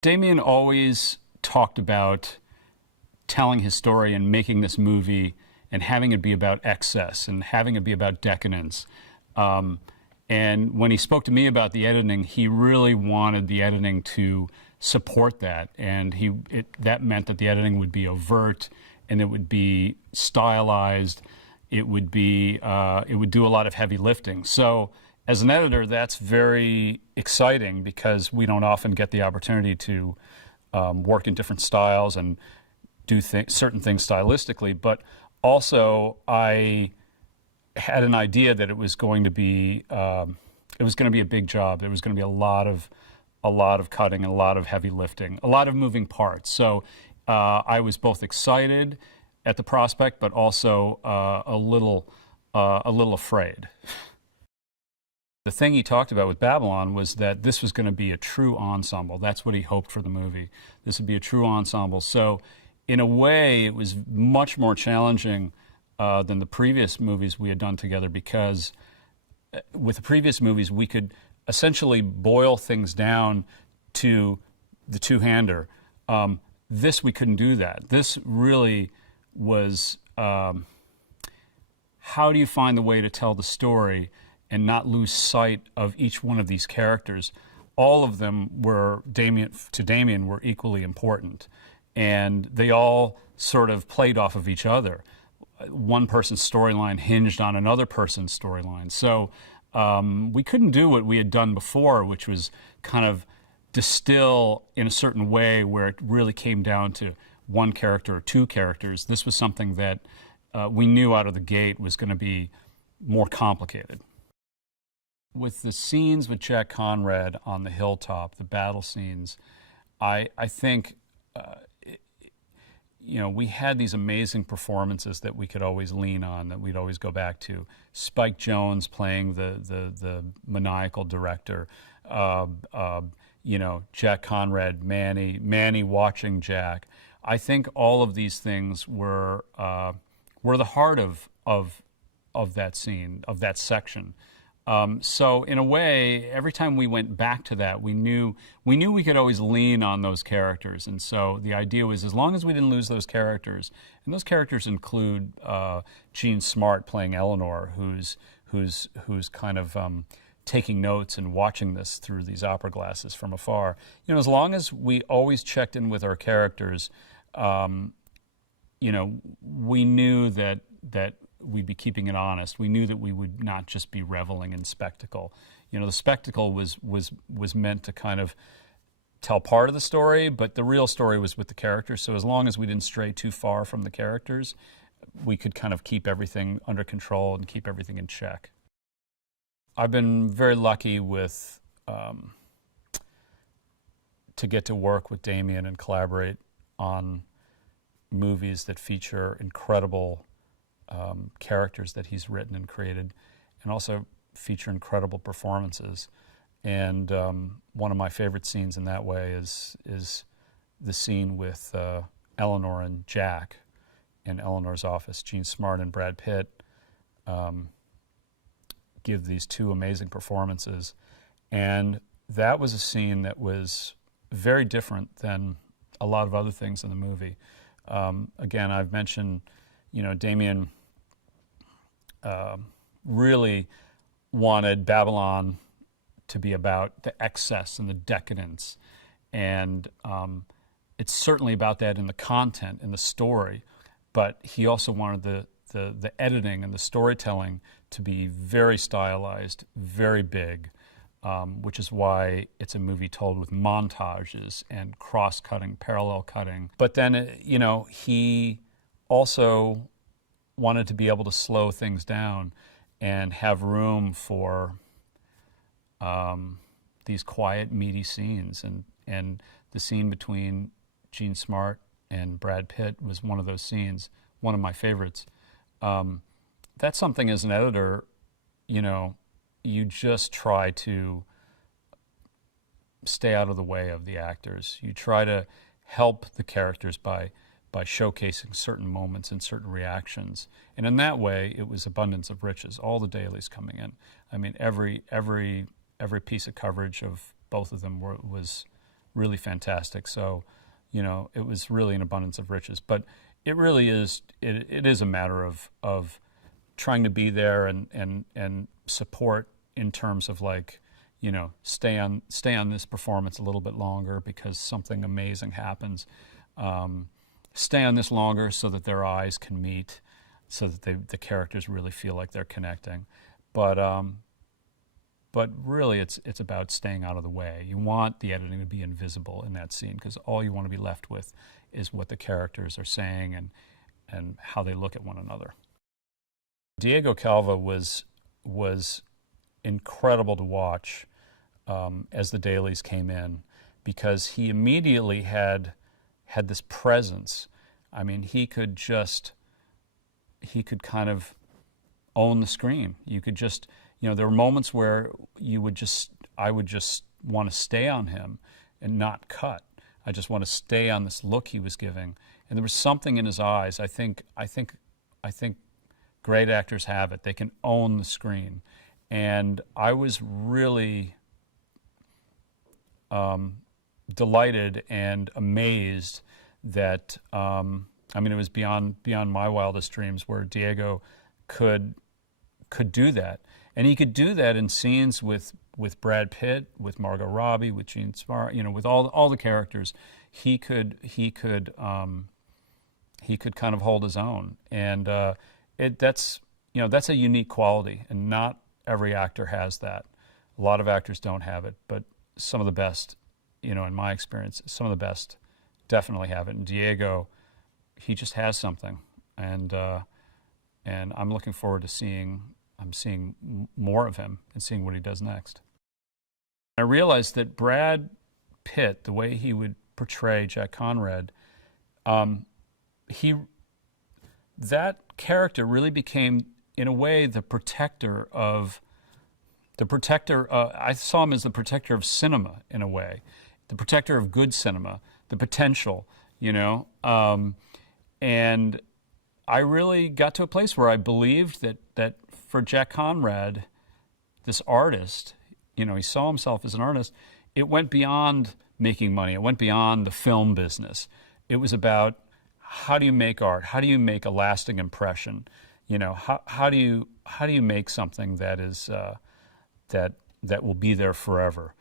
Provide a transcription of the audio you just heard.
Damien always talked about telling his story and making this movie and having it be about excess and having it be about decadence. Um, and when he spoke to me about the editing, he really wanted the editing to support that. And that meant that the editing would be overt and it would be stylized. It would do a lot of heavy lifting. So as an editor, that's very exciting because we don't often get the opportunity to work in different styles and do certain things stylistically. But also, I had an idea that it was going to be a big job. There was going to be a lot of cutting and a lot of heavy lifting, a lot of moving parts. So I was both excited at the prospect, but also a little afraid. The thing he talked about with Babylon was that this was going to be a true ensemble. That's what he hoped for the movie. This would be a true ensemble. So in a way, it was much more challenging than the previous movies we had done together, because with the previous movies, we could essentially boil things down to the two-hander. This, we couldn't do that. This really was, how do you find the way to tell the story and not lose sight of each one of these characters? All of them were, Damien, were equally important. And they all sort of played off of each other. One person's storyline hinged on another person's storyline. So we couldn't do what we had done before, which was kind of distill in a certain way where it really came down to one character or two characters. This was something that we knew out of the gate was going to be more complicated. With the scenes with Jack Conrad on the hilltop, the battle scenes, I think we had these amazing performances that we could always lean on, that we'd always go back to. Spike Jonze playing the maniacal director, Jack Conrad, Manny watching Jack. I think all of these things were the heart of that scene, of that section. So in a way, every time we went back to that, we knew we could always lean on those characters. And so the idea was, as long as we didn't lose those characters, and those characters include Jean Smart playing Eleanor, who's kind of taking notes and watching this through these opera glasses from afar. As long as we always checked in with our characters, we knew that we'd be keeping it honest. We knew that we would not just be reveling in spectacle. The spectacle was meant to kind of tell part of the story, but the real story was with the characters. So as long as we didn't stray too far from the characters, we could kind of keep everything under control and keep everything in check. I've been very lucky with to get to work with Damien and collaborate on movies that feature incredible characters that he's written and created, and also feature incredible performances. And one of my favorite scenes in that way is the scene with Eleanor and Jack in Eleanor's office. Jean Smart and Brad Pitt give these two amazing performances. And that was a scene that was very different than a lot of other things in the movie. Again, I've mentioned, Damien really wanted Babylon to be about the excess and the decadence. And it's certainly about that in the content, in the story, but he also wanted the editing and the storytelling to be very stylized, very big, which is why it's a movie told with montages and cross-cutting, parallel cutting. But then, he also wanted to be able to slow things down and have room for these quiet, meaty scenes. And the scene between Jean Smart and Brad Pitt was one of those scenes, one of my favorites. That's something as an editor, you just try to stay out of the way of the actors. You try to help the characters by showcasing certain moments and certain reactions. And in that way, it was abundance of riches, all the dailies coming in. I mean, every piece of coverage of both of them was really fantastic. So, you know, it was really an abundance of riches. But it really is, it is a matter of trying to be there and support in terms of like, you know, stay on this performance a little bit longer because something amazing happens. Stay on this longer so that their eyes can meet, so that the characters really feel like they're connecting. But really, it's about staying out of the way. You want the editing to be invisible in that scene because all you want to be left with is what the characters are saying and how they look at one another. Diego Calva was incredible to watch as the dailies came in because he immediately had this presence. I mean, he could kind of own the screen. You could just, you know, there were moments where I would just want to stay on him and not cut. I just want to stay on this look he was giving. And there was something in his eyes. I think great actors have it. They can own the screen. And I was really delighted and amazed that, I mean, it was beyond my wildest dreams where Diego could do that. And he could do that in scenes with Brad Pitt, with Margot Robbie, with Gene Smart, you know, with all the characters. He could kind of hold his own. And that's a unique quality, and not every actor has that. A lot of actors don't have it, but some of the best, you know, in my experience, some of the best definitely have it. And Diego, he just has something, and I'm looking forward to seeing more of him and seeing what he does next. I realized that Brad Pitt, the way he would portray Jack Conrad, that character really became, in a way, the protector. I saw him as the protector of cinema, in a way, the protector of good cinema, the potential, you know. And I really got to a place where I believed that for Jack Conrad, this artist, you know, he saw himself as an artist. It went beyond making money. It went beyond the film business. It was about, how do you make art? How do you make a lasting impression? You know, how do you make something that is that will be there forever?